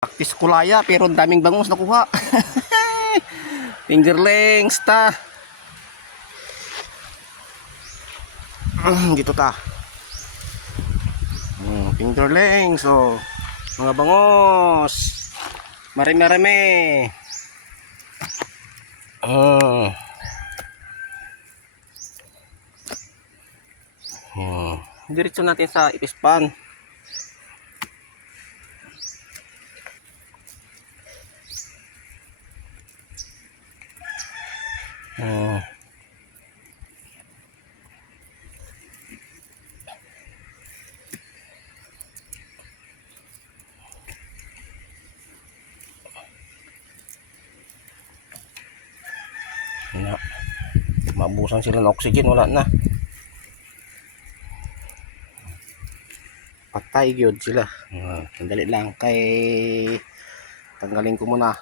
Practice kulaya pero ang daming bangus nakuha. Fingerlings ta. Dito ta. Fingerlings oh. Mga bangus. Marami-marami. Diretso natin sa ipispan. Na, mabusan sila ng oxygen, wala na. Patay gyud sila. Sandali lang kay tanggalin ko muna.